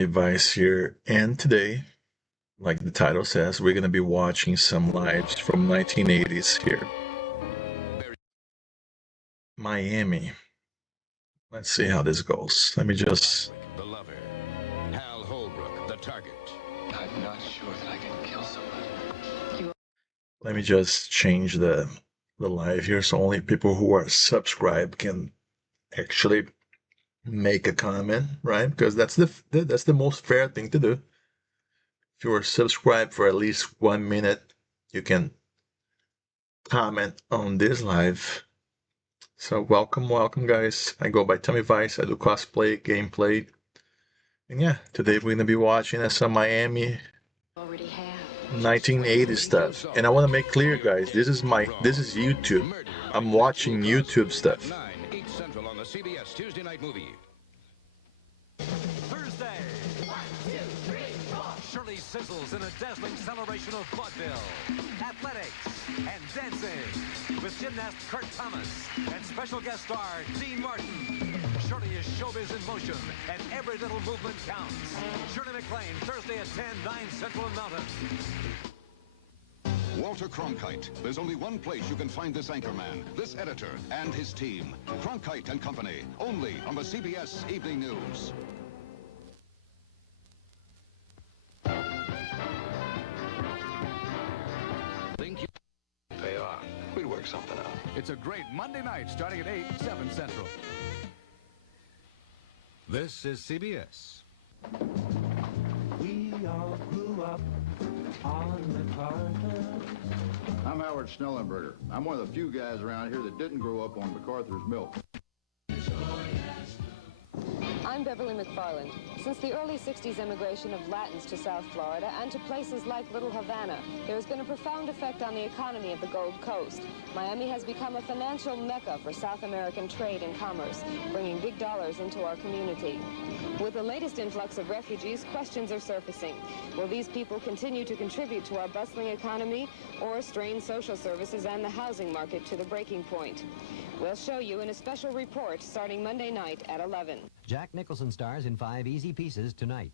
Advice here, and today, like the title says, we're gonna be watching some lives from 1980s here. Miami. Let's see how this goes. The lover. Hal Holbrook, the target. I'm not sure that I can kill someone. let me just change the live here so only people who are subscribed can actually make a comment, right? Because that's the most fair thing to do. If you are subscribed for at least 1 minute, you can comment on this live. So welcome guys. I go by Tommy Vice. I do cosplay, gameplay. And yeah, today we're gonna be watching some Miami Already have. 1980 stuff. And I wanna make clear guys, this is YouTube. I'm watching YouTube stuff. 9, 8 Central on the CBS Tuesday night movie. Thursday. 1, 2, 3, 4. Shirley sizzles in a dazzling celebration of vaudeville, athletics, and dancing with gymnast Kurt Thomas and special guest star Dean Martin. Shirley is showbiz in motion, and every little movement counts. Shirley MacLaine, Thursday at 10, 9 Central Mountain. Walter Cronkite. There's only one place you can find this anchorman, this editor, and his team. Cronkite and Company, only on the CBS Evening News. Think you Pay off. We'd work something out. It's a great Monday night starting at 8, 7 Central. This is CBS. We all grew up on the Carters. I'm Howard Schnellenberger. I'm one of the few guys around here that didn't grow up on MacArthur's milk. I'm Beverly McFarland. Since the early 60s immigration of Latins to South Florida and to places like Little Havana, there has been a profound effect on the economy of the Gold Coast. Miami has become a financial mecca for South American trade and commerce, bringing big dollars into our community. With the latest influx of refugees, questions are surfacing. Will these people continue to contribute to our bustling economy or strain social services and the housing market to the breaking point? We'll show you in a special report starting Monday night at 11. Jack Nicholson stars in 5 Easy Pieces tonight.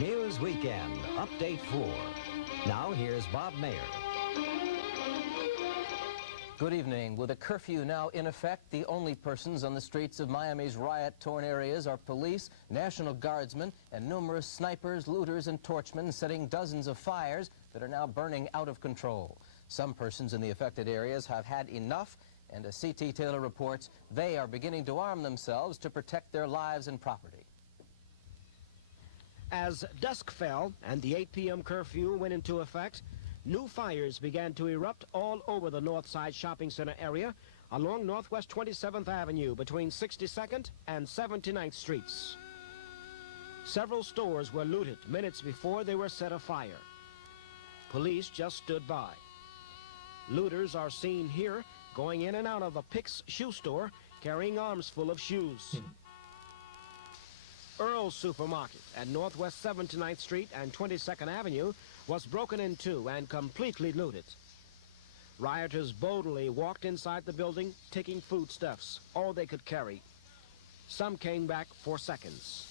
News Weekend, Update 4. Now here's Bob Mayer. Good evening. With a curfew now in effect, the only persons on the streets of Miami's riot-torn areas are police, National Guardsmen, and numerous snipers, looters, and torchmen setting dozens of fires that are now burning out of control. Some persons in the affected areas have had enough, and as C.T. Taylor reports, they are beginning to arm themselves to protect their lives and property. As dusk fell and the 8 p.m. curfew went into effect, new fires began to erupt all over the Northside Shopping Center area along Northwest 27th Avenue between 62nd and 79th Streets. Several stores were looted minutes before they were set afire. Police just stood by. Looters are seen here going in and out of a Picks shoe store carrying arms full of shoes. Earl's Supermarket at Northwest 79th Street and 22nd Avenue was broken in two and completely looted. Rioters boldly walked inside the building, taking foodstuffs, all they could carry. Some came back for seconds.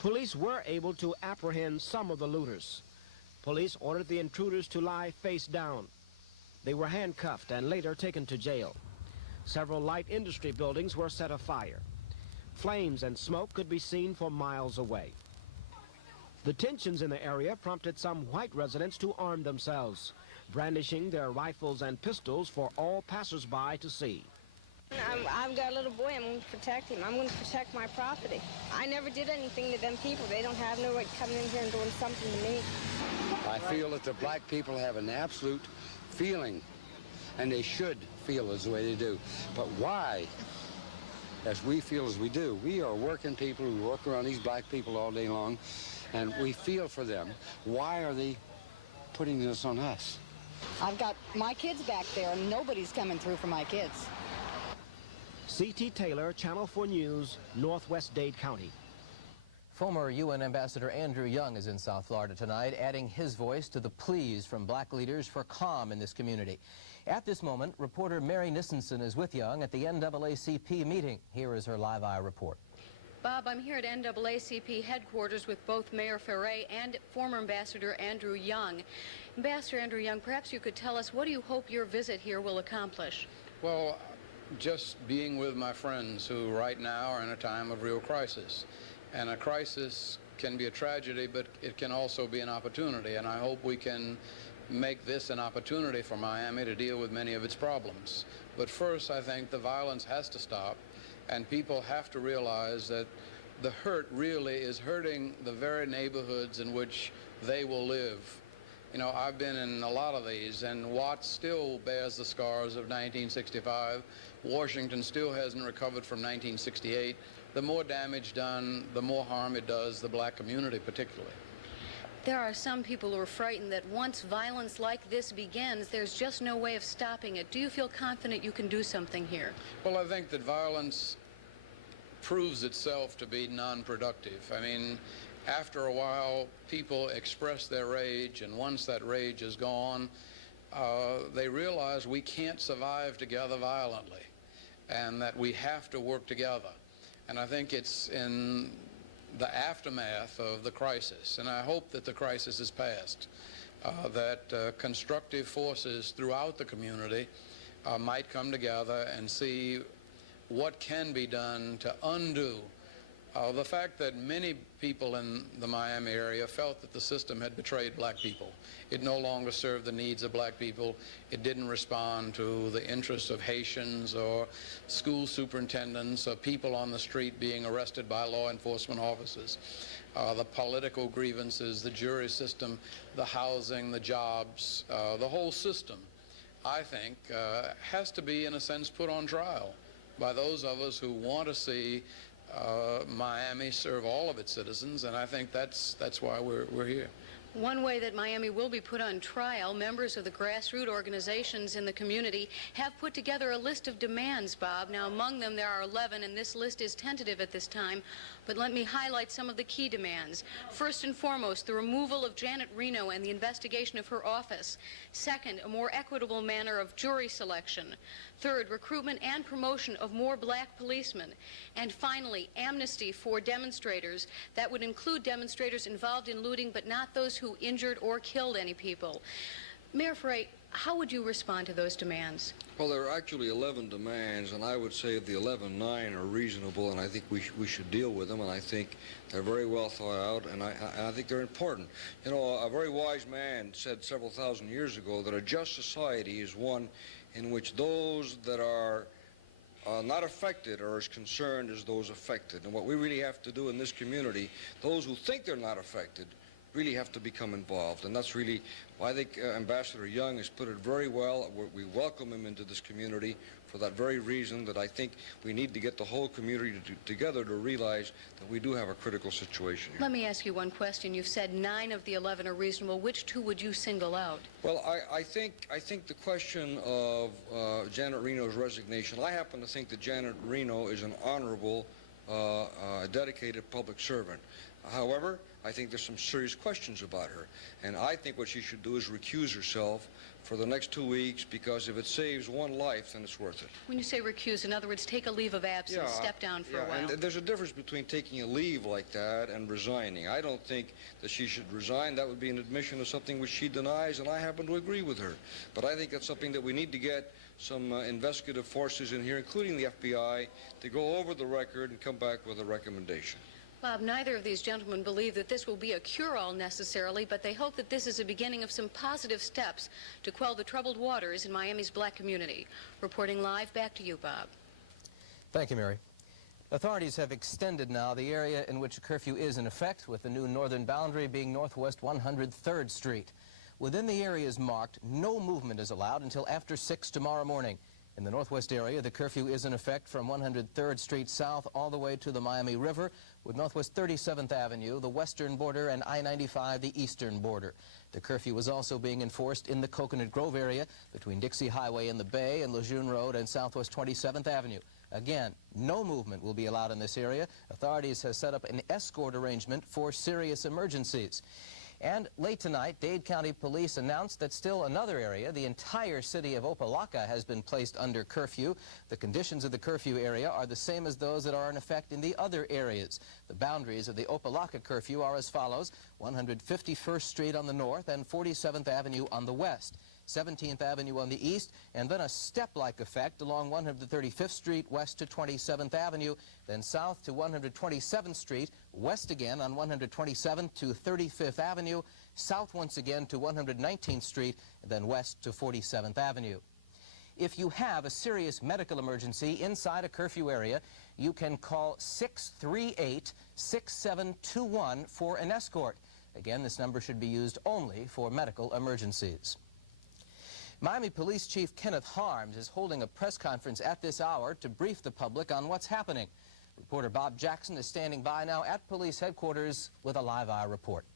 Police were able to apprehend some of the looters. Police ordered the intruders to lie face down. They were handcuffed and later taken to jail. Several light industry buildings were set afire. Flames and smoke could be seen for miles away. The tensions in the area prompted some white residents to arm themselves, brandishing their rifles and pistols for all passers-by to see. I've got a little boy. I'm going to protect him. I'm going to protect my property. I never did anything to them people. They don't have no right coming in here and doing something to me. I feel that the black people have an absolute feeling, and they should feel as the way they do. But why? As we feel as we do. We are working people who work around these black people all day long, and we feel for them. Why are they putting this on us? I've got my kids back there, and nobody's coming through for my kids. C.T. Taylor, Channel 4 News, Northwest Dade County. Former UN Ambassador Andrew Young is in South Florida tonight, adding his voice to the pleas from black leaders for calm in this community. At this moment, reporter Mary Nissenson is with Young at the NAACP meeting. Here is her Live Eye report. Bob, I'm here at NAACP headquarters with both Mayor Ferre and former Ambassador Andrew Young. Ambassador Andrew Young, perhaps you could tell us, what do you hope your visit here will accomplish? Well, just being with my friends who right now are in a time of real crisis. And a crisis can be a tragedy, but it can also be an opportunity. And I hope we can make this an opportunity for Miami to deal with many of its problems. But first, I think the violence has to stop, and people have to realize that the hurt really is hurting the very neighborhoods in which they will live. You know, I've been in a lot of these, and Watts still bears the scars of 1965. Washington still hasn't recovered from 1968. The more damage done, the more harm it does the black community particularly. There are some people who are frightened that once violence like this begins, there's just no way of stopping it. Do you feel confident you can do something here? Well, I think that violence proves itself to be non-productive. I mean, after a while, people express their rage, and once that rage is gone, they realize we can't survive together violently, and that we have to work together. And I think it's in the aftermath of the crisis, and I hope that the crisis is past, that constructive forces throughout the community might come together and see what can be done to undo the fact that many people in the Miami area felt that the system had betrayed black people. It no longer served the needs of black people. It didn't respond to the interests of Haitians or school superintendents or people on the street being arrested by law enforcement officers. The political grievances, the jury system, the housing, the jobs, the whole system, I think, has to be, in a sense, put on trial by those of us who want to see Miami serve all of its citizens, and I think that's why we're here. One way that Miami will be put on trial, members of the grassroots organizations in the community have put together a list of demands, Bob. Now, among them, there are 11, and this list is tentative at this time, but let me highlight some of the key demands. First and foremost, the removal of Janet Reno and the investigation of her office. Second, a more equitable manner of jury selection. Third, recruitment and promotion of more black policemen. And finally, amnesty for demonstrators. That would include demonstrators involved in looting, but not those who injured or killed any people. Mayor Ferre, how would you respond to those demands? Well, there are actually 11 demands, and I would say the 11, 9 are reasonable, and I think we should deal with them, and I think they're very well thought out, and I think they're important. You know, a very wise man said several thousand years ago that a just society is one in which those that are not affected are as concerned as those affected. And what we really have to do in this community, those who think they're not affected really have to become involved. And that's really, I think Ambassador Young has put it very well. We welcome him into this community for that very reason, that I think we need to get the whole community together to realize that we do have a critical situation here. Let me ask you one question. You've said 9 of the 11 are reasonable. Which 2 would you single out? Well, I think the question of Janet Reno's resignation, I happen to think that Janet Reno is an honorable, dedicated public servant. However, I think there's some serious questions about her, and I think what she should do is recuse herself for the next 2 weeks, because if it saves one life, then it's worth it. When you say recuse, in other words, take a leave of absence, step down for a while. And there's a difference between taking a leave like that and resigning. I don't think that she should resign. That would be an admission of something which she denies, and I happen to agree with her. But I think that's something that we need to get some investigative forces in here, including the FBI, to go over the record and come back with a recommendation. Bob, neither of these gentlemen believe that this will be a cure-all necessarily, but they hope that this is a beginning of some positive steps to quell the troubled waters in Miami's black community. Reporting live, back to you, Bob. Thank you, Mary. Authorities have extended now the area in which a curfew is in effect, with the new northern boundary being Northwest 103rd Street. Within the areas marked, no movement is allowed until after 6 tomorrow morning. In the Northwest area, the curfew is in effect from 103rd Street south all the way to the Miami River, with Northwest 37th Avenue, the western border, and I-95, the eastern border. The curfew is also being enforced in the Coconut Grove area between Dixie Highway and the Bay and Lejeune Road and Southwest 27th Avenue. Again, no movement will be allowed in this area. Authorities have set up an escort arrangement for serious emergencies. And late tonight, Dade County Police announced that still another area, the entire city of Opelika, has been placed under curfew. The conditions of the curfew area are the same as those that are in effect in the other areas. The boundaries of the Opelika curfew are as follows: 151st Street on the north and 47th Avenue on the west, 17th Avenue on the east, and then a step-like effect along 135th Street west to 27th Avenue, then south to 127th Street, west again on 127th to 35th Avenue, south once again to 119th Street, and then west to 47th Avenue. If you have a serious medical emergency inside a curfew area, you can call 638-6721 for an escort. Again, this number should be used only for medical emergencies. Miami Police Chief Kenneth Harms is holding a press conference at this hour to brief the public on what's happening. Reporter Bob Jackson is standing by now at police headquarters with a live-eye report.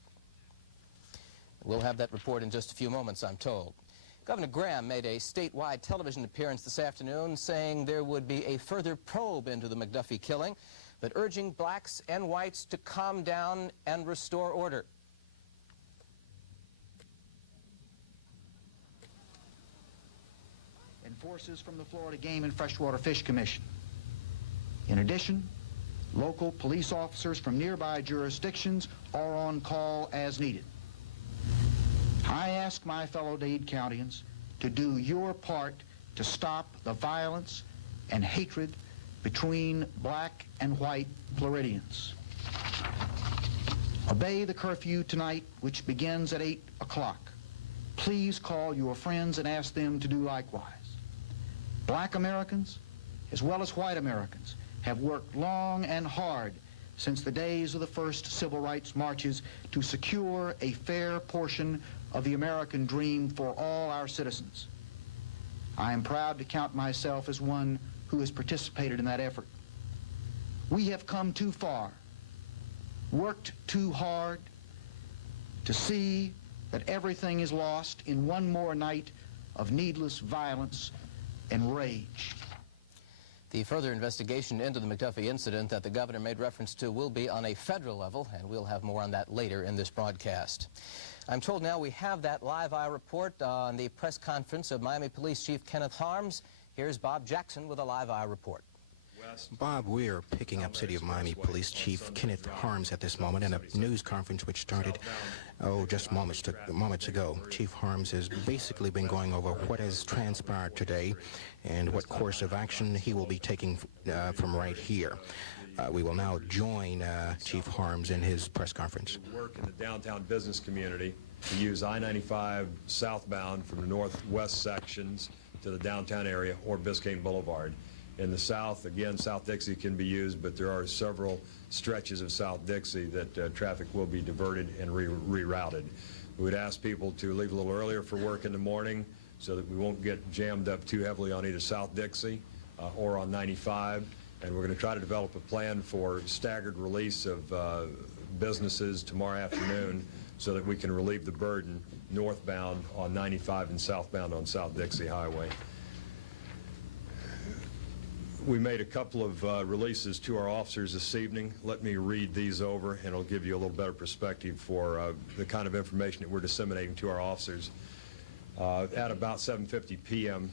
We'll have that report in just a few moments, I'm told. Governor Graham made a statewide television appearance this afternoon saying there would be a further probe into the McDuffie killing, but urging blacks and whites to calm down and restore order. Forces from the Florida Game and Freshwater Fish Commission. In addition, local police officers from nearby jurisdictions are on call as needed. I ask my fellow Dade Countyans to do your part to stop the violence and hatred between black and white Floridians. Obey the curfew tonight, which begins at 8 o'clock. Please call your friends and ask them to do likewise. Black Americans, as well as white Americans, have worked long and hard since the days of the first civil rights marches to secure a fair portion of the American dream for all our citizens. I am proud to count myself as one who has participated in that effort. We have come too far, worked too hard to see that everything is lost in one more night of needless violence and rage. The further investigation into the McDuffie incident that the governor made reference to will be on a federal level, and we'll have more on that later in this broadcast. I'm told now we have that live-eye report on the press conference of Miami Police Chief Kenneth Harms. Here's Bob Jackson with a live-eye report. Bob, we are picking up City of Miami Police Chief Kenneth Harms at this moment in a news conference which started, just moments ago. Chief Harms has basically been going over what has transpired today and what course of action he will be taking from right here. We will now join Chief Harms in his press conference. Work in the downtown business community to use I-95 southbound from the northwest sections to the downtown area or Biscayne Boulevard. In the south, again, South Dixie can be used, but there are several stretches of South Dixie that traffic will be diverted and rerouted. We would ask people to leave a little earlier for work in the morning so that we won't get jammed up too heavily on either South Dixie or on 95. And we're going to try to develop a plan for staggered release of businesses tomorrow afternoon so that we can relieve the burden northbound on 95 and southbound on South Dixie Highway. We made a couple of releases to our officers this evening. Let me read these over, and it'll give you a little better perspective for the kind of information that we're disseminating to our officers. At about 7:50 p.m.,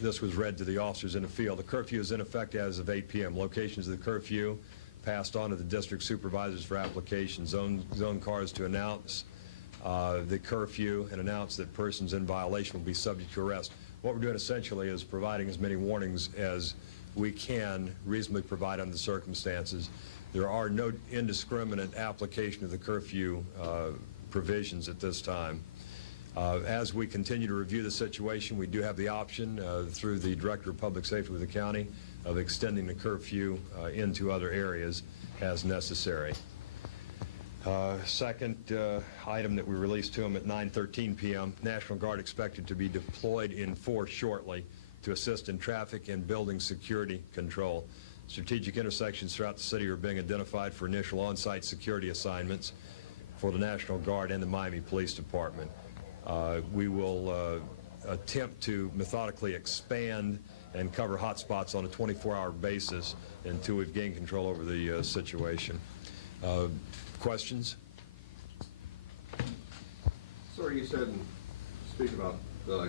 this was read to the officers in the field. The curfew is in effect as of 8 p.m. Locations of the curfew passed on to the district supervisors for application. Zone cars to announce the curfew and announce that persons in violation will be subject to arrest. What we're doing essentially is providing as many warnings as we can reasonably provide under the circumstances. There are no indiscriminate application of the curfew provisions at this time. As we continue to review the situation, we do have the option through the Director of Public Safety with the county of extending the curfew into other areas as necessary. Second item that we released to them at 9:13 p.m., National Guard expected to be deployed in force shortly to assist in traffic and building security control. Strategic intersections throughout the city are being identified for initial on-site security assignments for the National Guard and the Miami Police Department. We will attempt to methodically expand and cover hot spots on a 24-hour basis until we've gained control over the situation. Questions? Sir, you said, speak about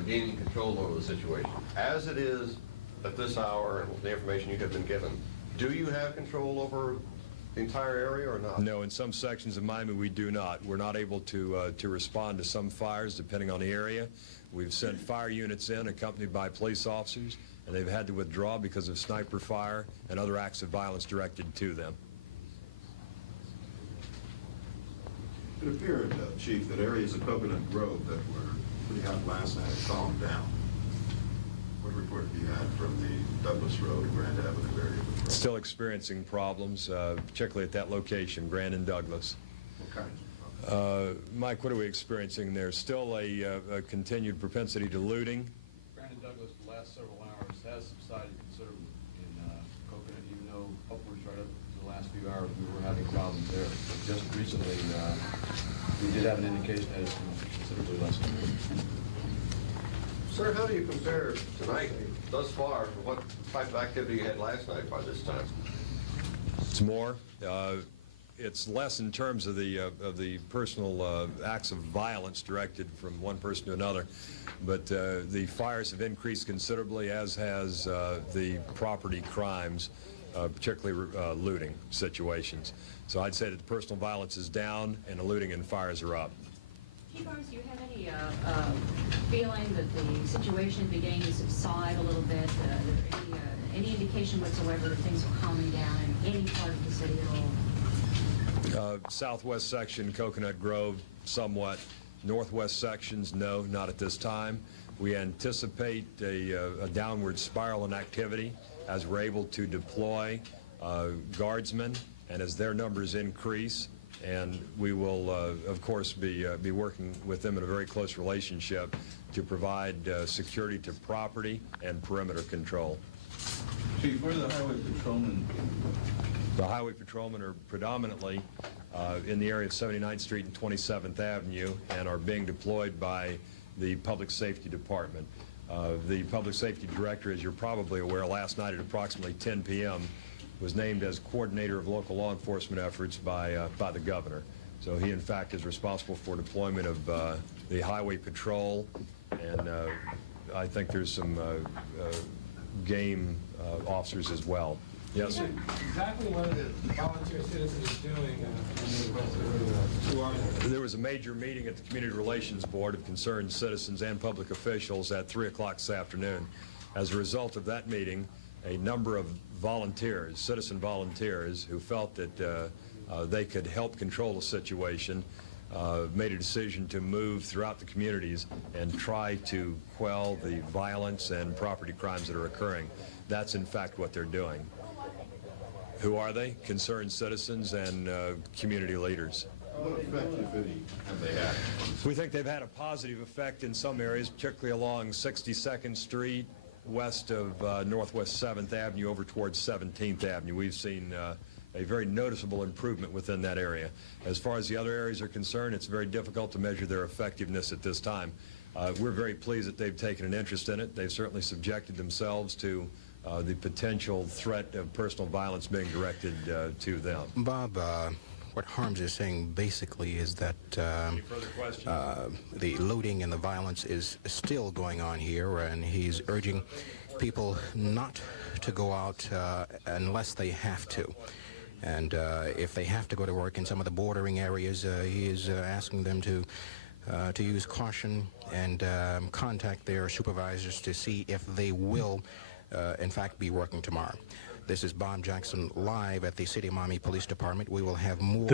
gaining control over the situation. As it is at this hour and the information you have been given, do you have control over the entire area or not? No, in some sections of Miami we do not. We're not able to respond to some fires depending on the area. We've sent fire units in accompanied by police officers, and they've had to withdraw because of sniper fire and other acts of violence directed to them. It appeared, Chief, that areas of Coconut Grove that were pretty hot last night had calmed down. What report have you had from the Douglas Road and Grand Avenue area? Still experiencing problems, particularly at that location, Grand and Douglas. What kinds of problems? Mike, what are we experiencing there? Still a continued propensity to looting. Grand and Douglas, the last several hours has subsided considerably in Coconut, even though upwards right up to the last few hours we were having problems there. But just recently, we did have an indication that it's considerably less. Sir, how do you compare tonight, thus far, to what type of activity you had last night by this time? It's more. It's less in terms of the personal acts of violence directed from one person to another, but the fires have increased considerably, as has the property crimes, particularly looting situations. So I'd say that the personal violence is down and the looting and fires are up. Chief Arms, do you have any feeling that the situation is beginning to subside a little bit? Any indication whatsoever that things are calming down in any part of the city at all? Southwest section, Coconut Grove, somewhat. Northwest sections, no, not at this time. We anticipate a downward spiral in activity as we're able to deploy guardsmen and as their numbers increase. And we will, of course, be working with them in a very close relationship to provide security to property and perimeter control. Chief, where are the highway patrolmen? The highway patrolmen are predominantly in the area of 79th Street and 27th Avenue and are being deployed by the Public Safety Department. The Public Safety Director, as you're probably aware, last night at approximately 10 p.m. was named as coordinator of local law enforcement efforts by the governor. So he, in fact, is responsible for deployment of the highway patrol, and I think there's some game officers as well. Yes, sir. Exactly what are the volunteer citizens doing There was a major meeting at the Community Relations Board of concerned citizens and public officials at 3 o'clock this afternoon. As a result of that meeting, a number of volunteers, citizen volunteers, who felt that they could help control the situation, made a decision to move throughout the communities and try to quell the violence and property crimes that are occurring. That's in fact what they're doing. Who are they? Concerned citizens and community leaders. What effect, if any, have they had? We think they've had a positive effect in some areas, particularly along 62nd Street, west of Northwest 7th Avenue over towards 17th Avenue. We've seen a very noticeable improvement within that area. As far as the other areas are concerned, it's very difficult to measure their effectiveness at this time. We're very pleased that they've taken an interest in it. They've certainly subjected themselves to the potential threat of personal violence being directed to them. Bob, what Harms is saying basically is that Any further questions? the looting and the violence is still going on here, and he's urging people not to go out unless they have to. And if they have to go to work in some of the bordering areas, he is asking them to use caution and contact their supervisors to see if they will in fact be working tomorrow. This is Bob Jackson live at the City of Miami Police Department. We will have more.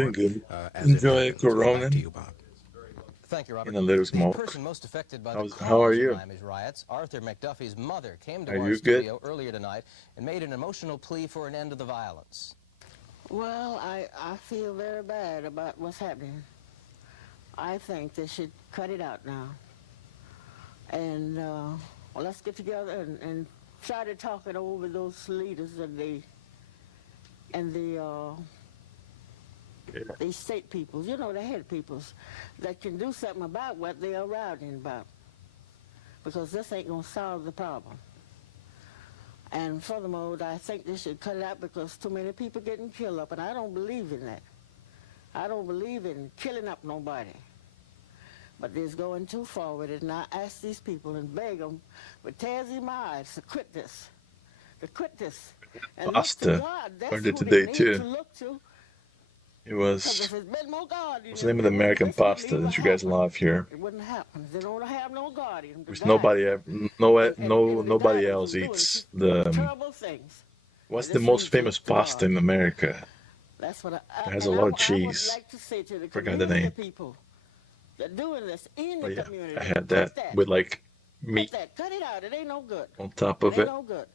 Enjoy Corona. To you, Bob. Thank you, Robert. In a little the smoke. person most affected by the How are you? Miami's riots, Arthur McDuffie's mother, came to Are our you studio earlier tonight and made an emotional plea for an end to the violence. Well, I feel very bad about what's happening. I think they should cut it out now. And well, let's get together and try to talk it over with those leaders and the state peoples, you know, the head peoples, that can do something about what they are rioting about. Because this ain't going to solve the problem. And furthermore, I think they should cut it out because too many people getting killed up, and I don't believe in that. I don't believe in killing up nobody. But they're going too far with it, and I ask these people and beg them with tears in my eyes to quit this. To quit this. And Pasta. Heard it today too. It was. What's the name of the American pasta that you guys love here? It wouldn't happen. They don't have no guardian. There's nobody else eats the. Terrible things. What's the most famous pasta in America? That's what it has a lot of cheese. I would like to say to the Forgot the name. People that doing this in But the yeah, community. I had that with like meat Cut it out. It ain't no good. on top of It ain't it. no good.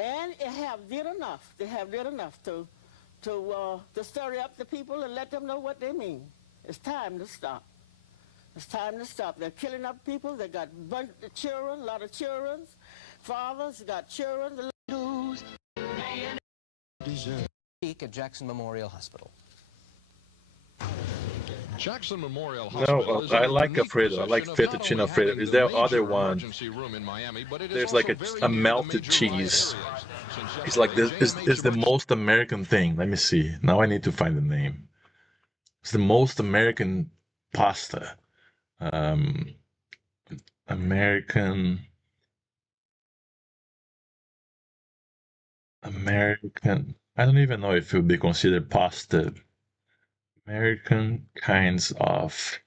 And it have did enough. They have did enough to stir up the people and let them know what they mean. It's time to stop. It's time to stop. They're killing up people. They got bunch of children, a lot of children. Fathers got children. Peak at Jackson Memorial Hospital. Jackson Memorial Hospital. No, I like Alfredo. I like fettuccine Alfredo. Is there other one? There's like a melted cheese. It's like this is the most American thing. Let me see. Now I need to find the name. It's the most American pasta. American. I don't even know if it would be considered pasta. American kinds of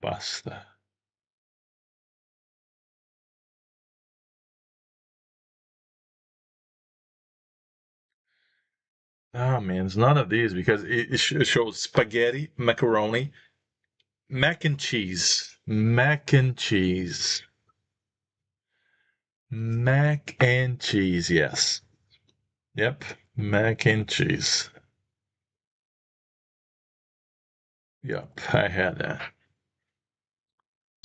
pasta. Oh man, it's none of these because it shows spaghetti, macaroni, mac and cheese, mac and cheese, mac and cheese. Yes, yep, mac and cheese. Yep, I had that.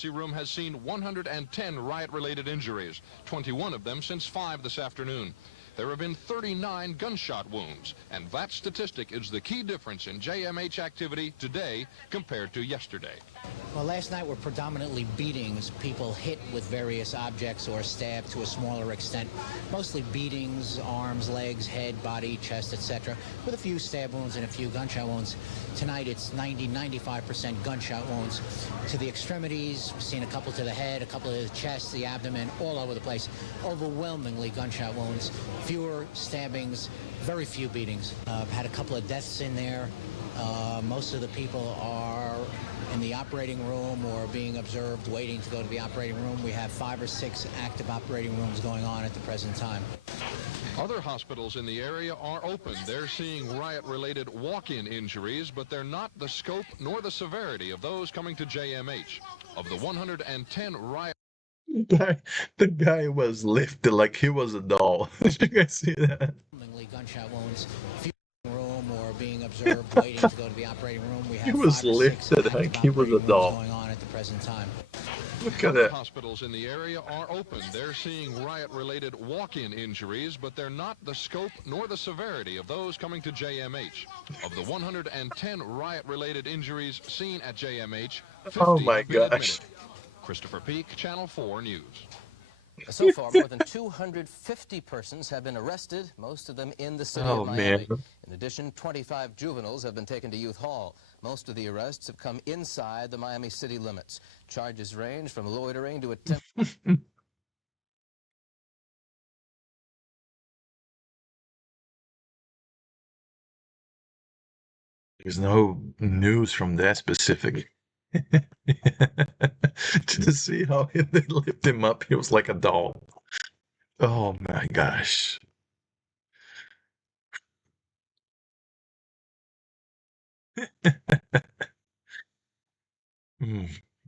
Emergency room has seen 110 riot-related injuries, 21 of them since 5 this afternoon. There have been 39 gunshot wounds, and that statistic is the key difference in JMH activity today compared to yesterday. Well, last night were predominantly beatings, people hit with various objects or stabbed to a smaller extent. Mostly beatings, arms, legs, head, body, chest, etc., with a few stab wounds and a few gunshot wounds. Tonight it's 95% gunshot wounds to the extremities. We've seen a couple to the head, a couple to the chest, the abdomen, all over the place. Overwhelmingly gunshot wounds. Fewer stabbings, very few beatings. Had a couple of deaths in there. Most of the people are in the operating room or being observed waiting to go to the operating room. We have 5 or 6 active operating rooms going on at the present time. Other hospitals in the area are open. They're seeing riot-related walk-in injuries, but they're not the scope nor the severity of those coming to JMH. Of the 110 riot... The guy was lifted like he was a doll. Did you guys see that? Gunshot wounds. Room or being observed waiting to go to the operating room. We have He was lifted like he was a doll. Going on at the present time. Look at that. Hospitals in the area are open. They're seeing riot-related walk-in injuries, but they're not the scope nor the severity of those coming to JMH. Of the 110 riot-related injuries seen at JMH, 50 Oh my have been admitted. gosh. Christopher Peak, Channel 4 News. So far, more than 250 persons have been arrested, most of them in the city Oh, of Miami. man. In addition, 25 juveniles have been taken to Youth Hall. Most of the arrests have come inside the Miami city limits. Charges range from loitering to attempt... There's no news from that specific. To see how they lift him up, he was like a doll. Oh my gosh.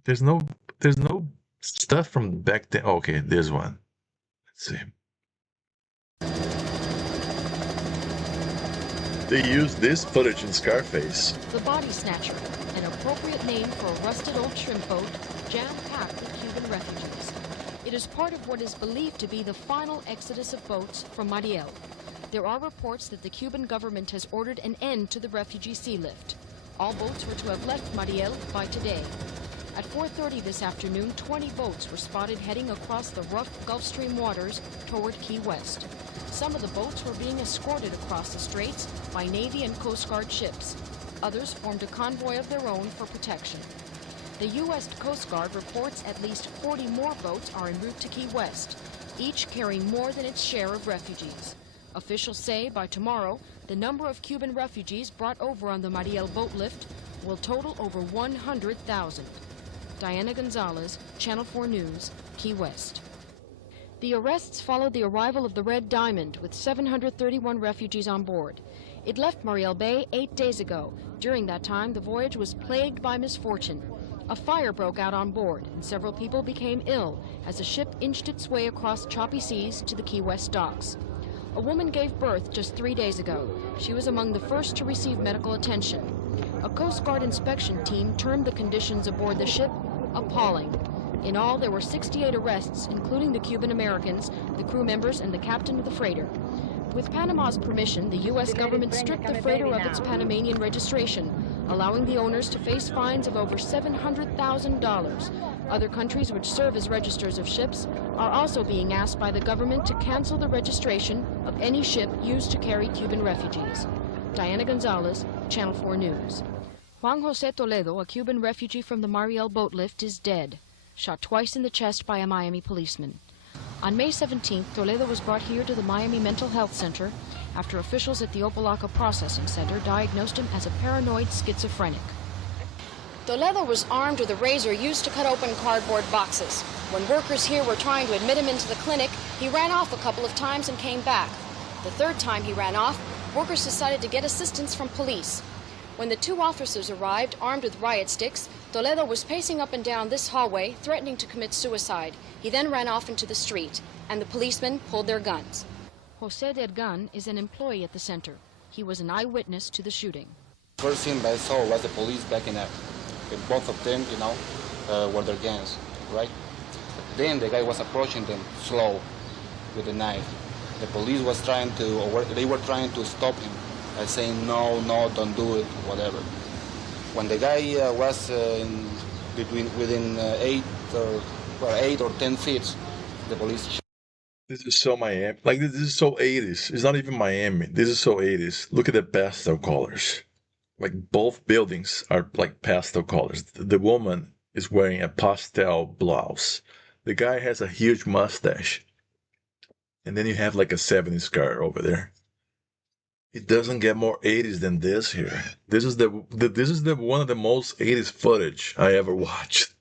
There's no stuff from back then. Okay, there's one. Let's see. They used this footage in Scarface. The Body Snatcher, an appropriate name for a rusted old shrimp boat jam-packed with Cuban refugees. It is part of what is believed to be the final exodus of boats from Mariel. There are reports that the Cuban government has ordered an end to the refugee sea lift. All boats were to have left Mariel by today. At 4:30 this afternoon, 20 boats were spotted heading across the rough Gulf Stream waters toward Key West. Some of the boats were being escorted across the straits by Navy and Coast Guard ships. Others formed a convoy of their own for protection. The U.S. Coast Guard reports at least 40 more boats are en route to Key West, each carrying more than its share of refugees. Officials say by tomorrow, the number of Cuban refugees brought over on the Mariel boat lift will total over 100,000. Diana Gonzalez, Channel 4 News, Key West. The arrests followed the arrival of the Red Diamond with 731 refugees on board. It left Mariel Bay 8 days ago. During that time, the voyage was plagued by misfortune. A fire broke out on board, and several people became ill as the ship inched its way across choppy seas to the Key West docks. A woman gave birth just 3 days ago. She was among the first to receive medical attention. A Coast Guard inspection team termed the conditions aboard the ship appalling. In all, there were 68 arrests, including the Cuban Americans, the crew members, and the captain of the freighter. With Panama's permission, the U.S. government stripped the freighter of its Panamanian registration, allowing the owners to face fines of over $700,000. Other countries which serve as registers of ships are also being asked by the government to cancel the registration of any ship used to carry Cuban refugees. Diana Gonzalez, Channel 4 News. Juan Jose Toledo, a Cuban refugee from the Mariel boat lift, is dead, shot twice in the chest by a Miami policeman. On May 17th, Toledo was brought here to the Miami Mental Health Center after officials at the Opalaca Processing Center diagnosed him as a paranoid schizophrenic. Toledo was armed with a razor used to cut open cardboard boxes. When workers here were trying to admit him into the clinic, he ran off a couple of times and came back. The third time he ran off, workers decided to get assistance from police. When the two officers arrived, armed with riot sticks, Toledo was pacing up and down this hallway, threatening to commit suicide. He then ran off into the street, and the policemen pulled their guns. Jose Dergan is an employee at the center. He was an eyewitness to the shooting. First thing I saw was the police backing up. And both of them, were their guns, right? Then the guy was approaching them slow with a knife. The police was trying to stop him by saying, no, don't do it, whatever. When the guy was within 8 or 10 feet, the police shot. This is so Miami. Like, this is so 80s. It's not even Miami. This is so 80s. Look at the pastel colors. Like, both buildings are like pastel colors. The woman is wearing a pastel blouse. The guy has a huge mustache. And then you have like a 70s car over there. It doesn't get more 80s than this here. This is the one of the most 80s footage I ever watched.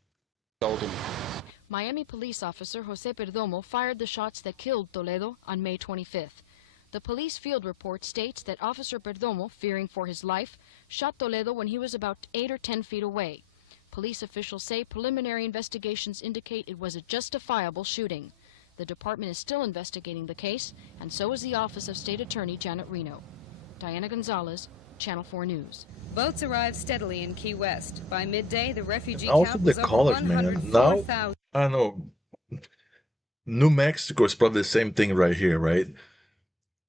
Miami police officer Jose Perdomo fired the shots that killed Toledo on May 25th. The police field report states that Officer Perdomo, fearing for his life, shot Toledo when he was about 8 or 10 feet away. Police officials say preliminary investigations indicate it was a justifiable shooting. The department is still investigating the case, and so is the Office of State Attorney Janet Reno. Diana Gonzalez, Channel 4 News. Boats arrived steadily in Key West. By midday, the refugee Also count the was over colors, man. Now, 104,000. I don't know. New Mexico is probably the same thing right here, right?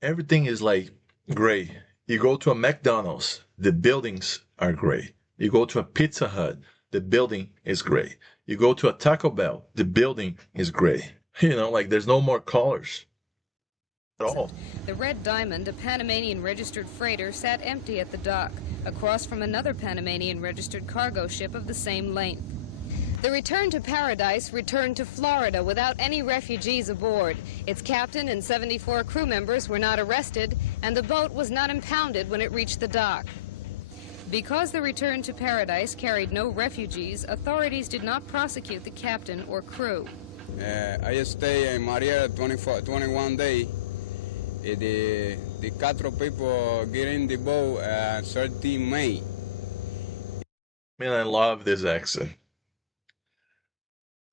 Everything is like gray. You go to a McDonald's, the buildings are gray. You go to a Pizza Hut, the building is gray. You go to a Taco Bell, the building is gray. Like there's no more colors at all. The Red Diamond, a Panamanian registered freighter, sat empty at the dock, across from another Panamanian registered cargo ship of the same length. The Return to Paradise returned to Florida without any refugees aboard. Its captain and 74 crew members were not arrested, and the boat was not impounded when it reached the dock. Because the Return to Paradise carried no refugees, authorities did not prosecute the captain or crew. I stay in Mariel 21 days. The 4 people get in the boat 13 May. Man, I love this accent.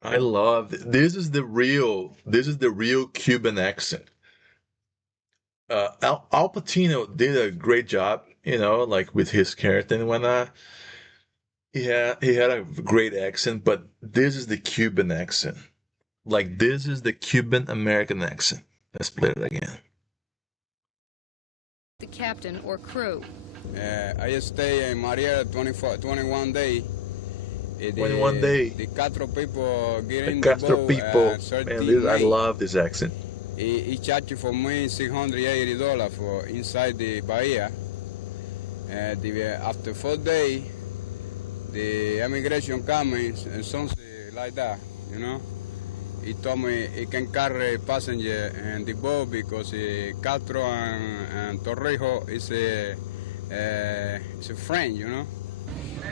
I love this is the real Cuban accent. Al Pacino did a great job, like with his character and whatnot. He had a great accent, but this is the Cuban accent. Like, this is the Cuban American accent. Let's play it again. The captain or crew. I stay in Mariel 21 days. 21 day. The Castro people get in The the Castro boat, people. 13 Man, this, I May. love this accent. He charged for me $680 for inside the Bahia. After 4 days, the immigration coming and something like that, you know. He told me he can carry passenger in the boat because Castro and Torrijos is a friend, you know.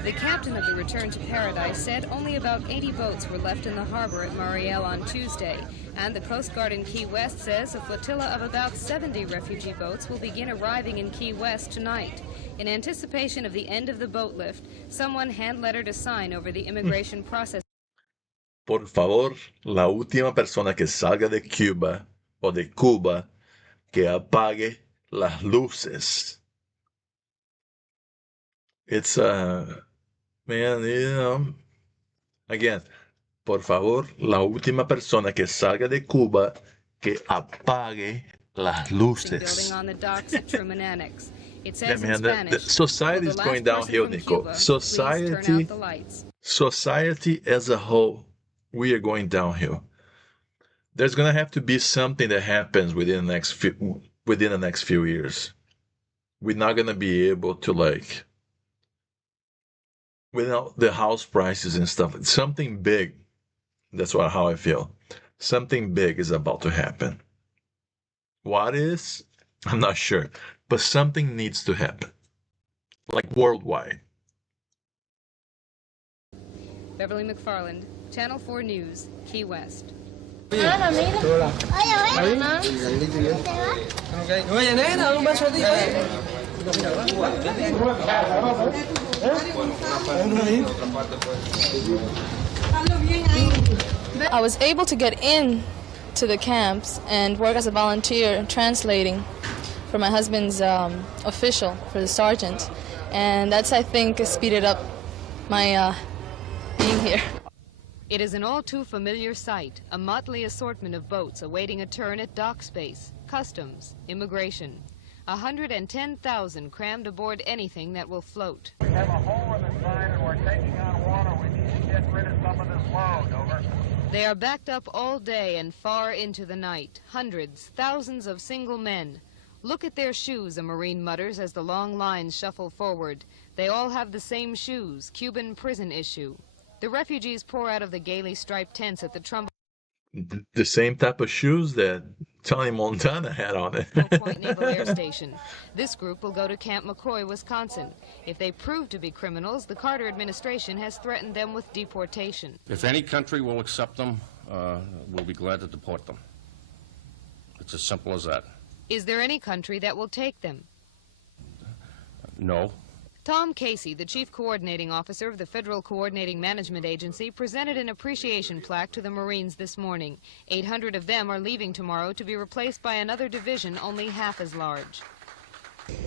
The captain of the Return to Paradise said only about 80 boats were left in the harbor at Mariel on Tuesday, and the Coast Guard in Key West says a flotilla of about 70 refugee boats will begin arriving in Key West tonight. In anticipation of the end of the boat lift, someone hand-lettered a sign over the immigration process. Por favor, la última persona que salga de Cuba o de Cuba que apague las luces. It's man, you know, again, por favor, la última persona que salga de Cuba que apague las luces. Building on the docks at Truman Annex. It Yeah, says man, in the Spanish, society "Will is the going last person downhill, from Nico. Cuba please turn out Society, the lights?" society as a whole, we are going downhill. There's gonna have to be something that happens within the next few years. We're not gonna be able to like, without the house prices and stuff, something big. That's how I feel. Something big is about to happen. What is? I'm not sure, but something needs to happen, like worldwide. Beverly McFarland, Channel 4 News, Key West. Oye, nena, un beso a ti, I was able to get in to the camps and work as a volunteer translating for my husband's official, for the sergeant. And that's, I think, speeded up my being here. It is an all-too-familiar sight, a motley assortment of boats awaiting a turn at dock space, customs, immigration. 110,000 crammed aboard anything that will float. We have a hole in the side and we're taking on water. We need to get rid of some of this load, over. They are backed up all day and far into the night. Hundreds, thousands of single men. Look at their shoes, a Marine mutters as the long lines shuffle forward. They all have the same shoes, Cuban prison issue. The refugees pour out of the gaily striped tents at the Trumbull The same type of shoes that Tony Montana had on it. Point Naval Air Station. This group will go to Camp McCoy, Wisconsin. If they prove to be criminals, the Carter administration has threatened them with deportation. If any country will accept them, we'll be glad to deport them. It's as simple as that. Is there any country that will take them? No. Tom Casey, the chief coordinating officer of the Federal Coordinating Management Agency, presented an appreciation plaque to the Marines this morning. 800 of them are leaving tomorrow to be replaced by another division only half as large.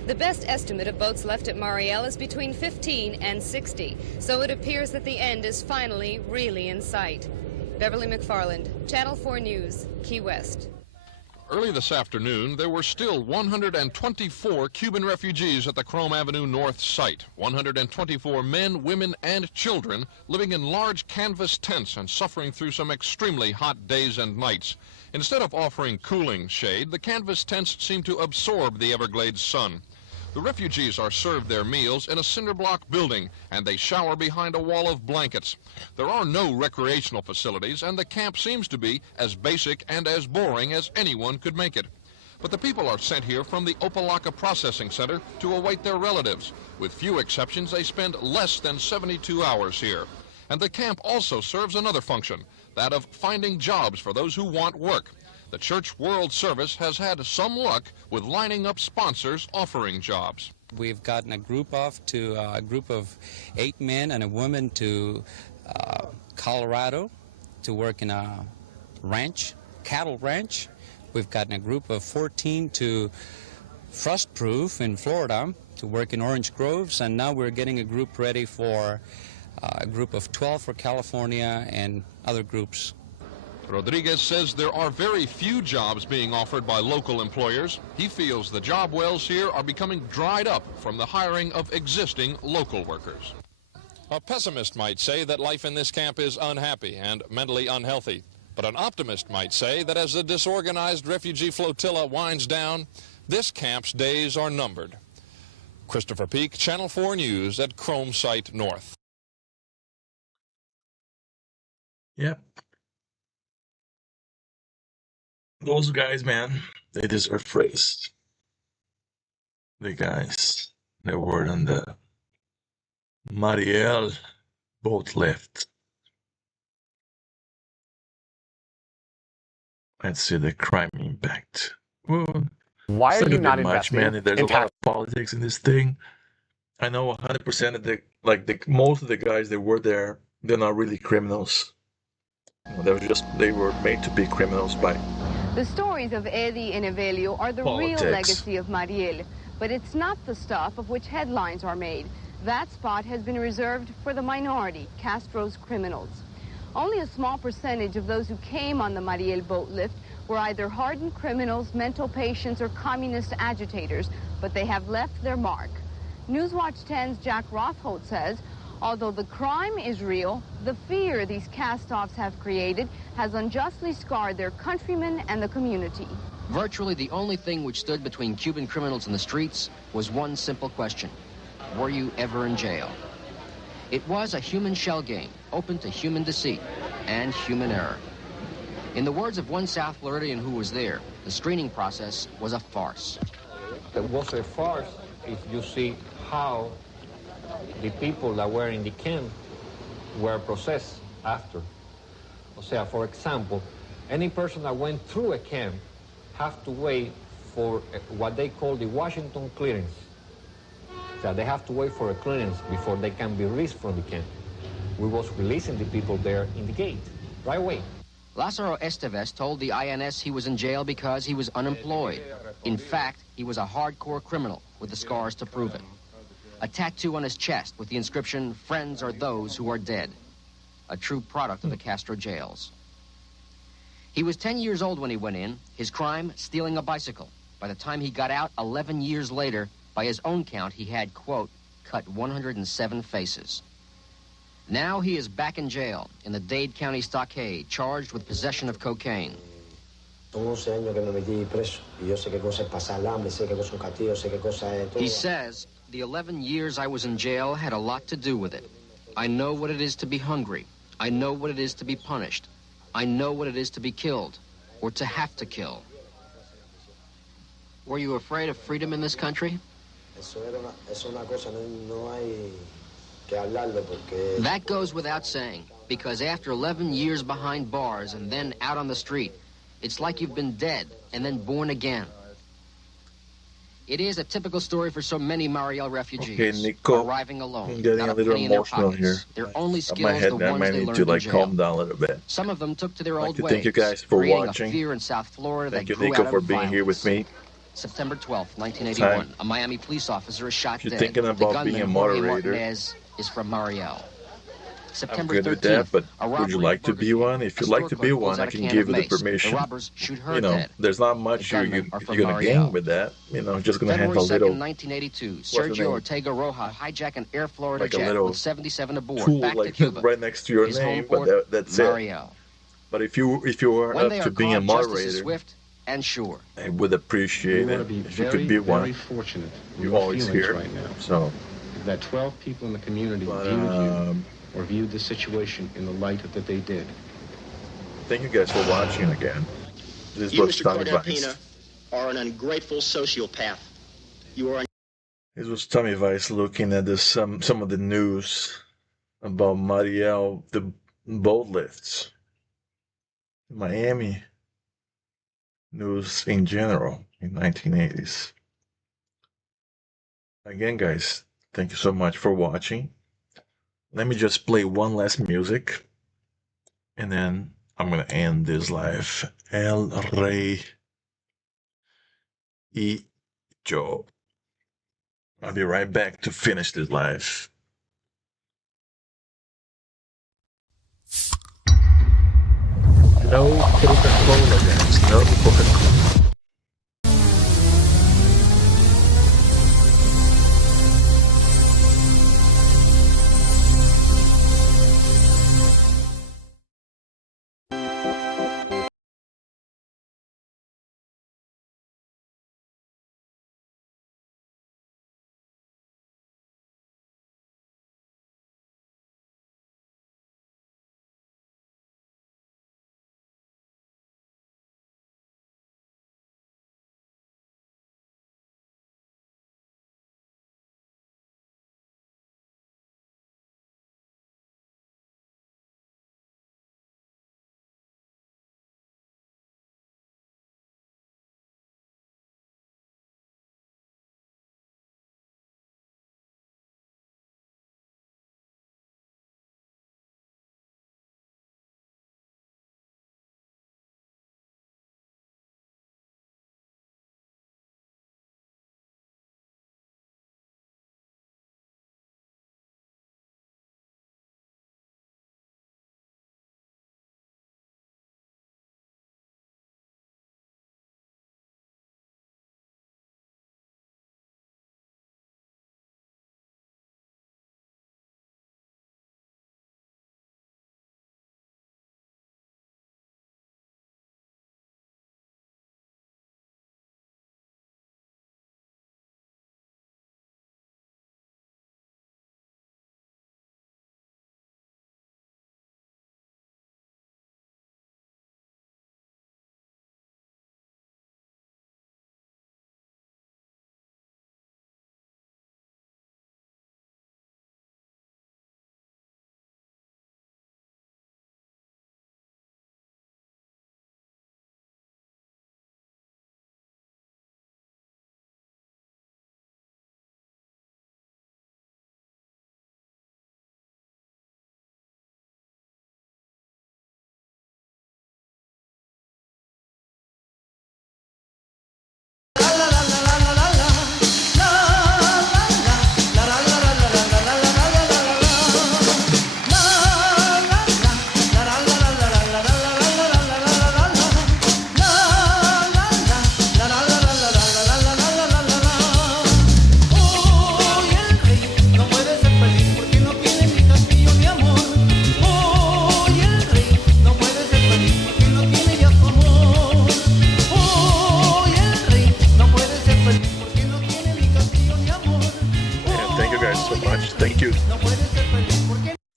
The best estimate of boats left at Mariel is between 15 and 60, so it appears that the end is finally really in sight. Beverly McFarland, Channel 4 News, Key West. Early this afternoon, there were still 124 Cuban refugees at the Chrome Avenue North site. 124 men, women, and children living in large canvas tents and suffering through some extremely hot days and nights. Instead of offering cooling shade, the canvas tents seem to absorb the Everglades sun. The refugees are served their meals in a cinder block building, and they shower behind a wall of blankets. There are no recreational facilities, and the camp seems to be as basic and as boring as anyone could make it. But the people are sent here from the Opelika Processing Center to await their relatives. With few exceptions, they spend less than 72 hours here. And the camp also serves another function, that of finding jobs for those who want work. The Church World Service has had some luck with lining up sponsors offering jobs. We've gotten a group of 8 men and a woman to Colorado to work in a ranch, cattle ranch. We've gotten a group of 14 to Frostproof in Florida to work in orange groves, and now we're getting a group ready for a group of 12 for California and other groups. Rodriguez says there are very few jobs being offered by local employers. He feels the job wells here are becoming dried up from the hiring of existing local workers. A pessimist might say that life in this camp is unhappy and mentally unhealthy. But an optimist might say that as the disorganized refugee flotilla winds down, this camp's days are numbered. Christopher Peak, Channel 4 News at Chrome Site North. Yep. Those guys, man, they deserve praise. The guys that were on the Mariel boat lift. Let's see the crime impact. Well, Why it's are you gonna not be much, investing man. There's in a lot of politics in this thing. I know 100% of most of the guys that were there, they're not really criminals. They were made to be criminals by The stories of Eddie and Evelio are the politics. real legacy of Mariel, but it's not the stuff of which headlines are made. That spot has been reserved for the minority, Castro's criminals. Only a small percentage of those who came on the Mariel boat lift were either hardened criminals, mental patients, or communist agitators, but they have left their mark. Newswatch 10's Jack Rothhold says, although the crime is real, the fear these cast-offs have created has unjustly scarred their countrymen and the community. Virtually the only thing which stood between Cuban criminals in the streets was one simple question. Were you ever in jail? It was a human shell game, open to human deceit and human error. In the words of one South Floridian who was there, the screening process was a farce. It was a farce if you see how the people that were in the camp were processed after. O sea, for example, any person that went through a camp have to wait for what they call the Washington clearance. So they have to wait for a clearance before they can be released from the camp. We was releasing the people there in the gate, right away. Lazaro Estevez told the INS he was in jail because he was unemployed. In fact, he was a hardcore criminal with the scars to prove it. A tattoo on his chest with the inscription, "Friends are those who are dead." A true product of the Castro jails. He was 10 years old when he went in. His crime, stealing a bicycle. By the time he got out 11 years later, by his own count, he had, quote, cut 107 faces. Now he is back in jail in the Dade County Stockade, charged with possession of cocaine. He says, the 11 years I was in jail had a lot to do with it. I know what it is to be hungry. I know what it is to be punished. I know what it is to be killed, or to have to kill. Were you afraid of freedom in this country? That goes without saying, because after 11 years behind bars and then out on the street, it's like you've been dead and then born again. It is a typical story for so many Mariel refugees. Okay, Nico, arriving alone, I'm getting not a little penny in their emotional pockets. here. Their only On skills, my head, the I ones might they need learned to in jail. calm down a little bit. Some of them took to their I'd like old to ways, thank you guys for creating watching. a fear in South Florida Thank that you, grew Nico, out for of being here with me. September 12th, 1981. Time. A Miami police officer is shot If you're dead. thinking The about gunman, being a Jorge moderator, Martinez, is from Mariel. I'm September good 13th, with that, but a would you robbery like at to Burger be King. one? If A you'd like store to clerk be pulls one, out I a can can give of you the mace. permission. The robbers shoot her You know, dead. there's not much The you're gunmen are from gonna Mariel. gain with that. You know, just gonna February have a 2nd, little 1982, what's the Sergio name? Ortega Roja hijacked an Air Florida Like a jet little with 77 aboard tool back to like Cuba. right next to your His name, home but port, that's Mariel. it. But if you are When up they to are being a caught, justice is moderator, swift and sure. I would appreciate it if you could be one. Very fortunate. You're always here, right now. so. That 12 people in the community But, viewed you or viewed the situation in the light that they did. Thank you guys for watching again. This You, was Mr. Tommy Cordell Vice. Pina, are an ungrateful sociopath. You are. This was Tommy Vice looking at some of the news about Mariel, the boat lifts, Miami news in general in 1980s. Again, guys, thank you so much for watching. Let me just play one last music, and then I'm gonna end this live. El Rey y Yo. I'll be right back to finish this live. No Coca-Cola, guys. No Coca-Cola.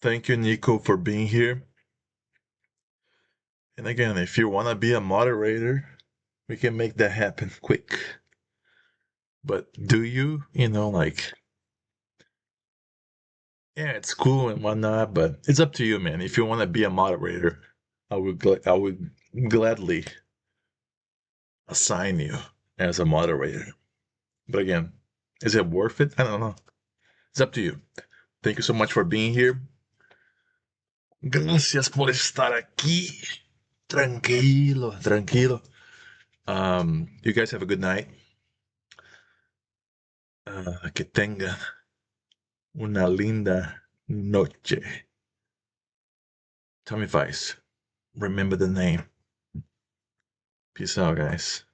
Thank you, Nico, for being here. And again, if you want to be a moderator, we can make that happen quick. But do you, like, yeah, it's cool and whatnot, but it's up to you, man. If you want to be a moderator, I would gladly assign you as a moderator. But again, is it worth it? I don't know. It's up to you. Thank you so much for being here. Gracias por estar aquí. Tranquilo, tranquilo. You guys have a good night. Que tenga una linda noche. Tommy Vice. Remember the name. Peace out, guys.